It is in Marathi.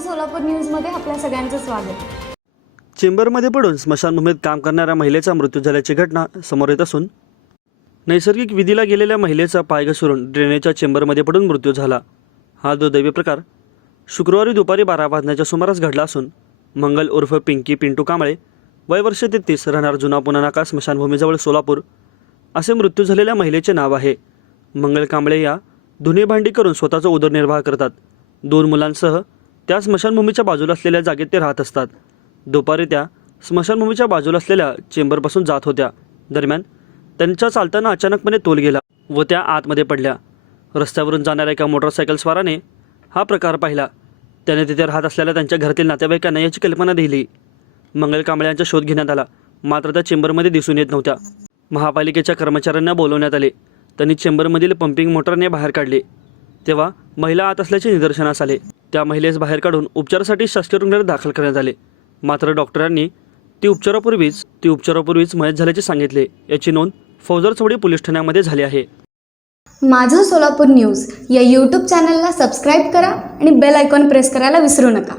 सोलापूर न्यूजमध्ये आपल्या सगळ्यांचं स्वागत. चेंबरमध्ये पडून स्मशानभूमीत काम करणाऱ्या महिलेचा मृत्यू झाल्याची घटना समोर येत असून नैसर्गिक विधीला गेलेल्या महिलेचा पाय घसरून ड्रेनेजच्या चेंबरमध्ये पडून मृत्यू झाला. हा दुर्दैवी प्रकार शुक्रवारी दुपारी बारा वाजण्याच्या सुमारास घडला असून मंगल उर्फ पिंकी पिंटू कांबळे वय वर्ष तेहतीस राहणार जुना पुणे नाका स्मशानभूमीजवळ सोलापूर असे मृत्यू झालेल्या महिलेचे नाव आहे. मंगल कांबळे या धुणे भांडी करून स्वतःचा उदरनिर्वाह करतात. दोन मुलांसह त्या स्मशानभूमीच्या बाजूला असलेल्या जागेत ते राहत असतात. दुपारी त्या स्मशानभूमीच्या बाजूला असलेल्या चेंबरपासून जात होत्या. दरम्यान त्यांच्या चालताना अचानकपणे तोल गेला व त्या आतमध्ये पडल्या. रस्त्यावरून जाणाऱ्या एका मोटरसायकलस्वाराने हा प्रकार पाहिला. त्याने तिथे राहत असलेल्या त्यांच्या घरातील नातेवाईकांना याची कल्पना दिली. मंगल कांबळे यांचा शोध घेण्यात आला. मात्र त्या चेंबरमध्ये दिसून येत नव्हत्या. महापालिकेच्या कर्मचाऱ्यांना बोलवण्यात आले. त्यांनी चेंबरमधील पंपिंग मोटरने बाहेर काढले. तेव्हा महिला आत असल्याचे निदर्शनास आले. त्या महिलेस बाहेर काढून उपचारासाठी शासकीय रुग्णालयात दाखल करण्यात आले. मात्र डॉक्टरांनी ती उपचारापूर्वीच ती उपचारापूर्वीच मयत झाल्याचे सांगितले. याची नोंद फौजर चौडी पोलीस ठाण्यामध्ये झाली आहे. माझं सोलापूर न्यूज या यूट्यूब चॅनलला सबस्क्राईब करा आणि बेल आयकॉन प्रेस करायला विसरू नका.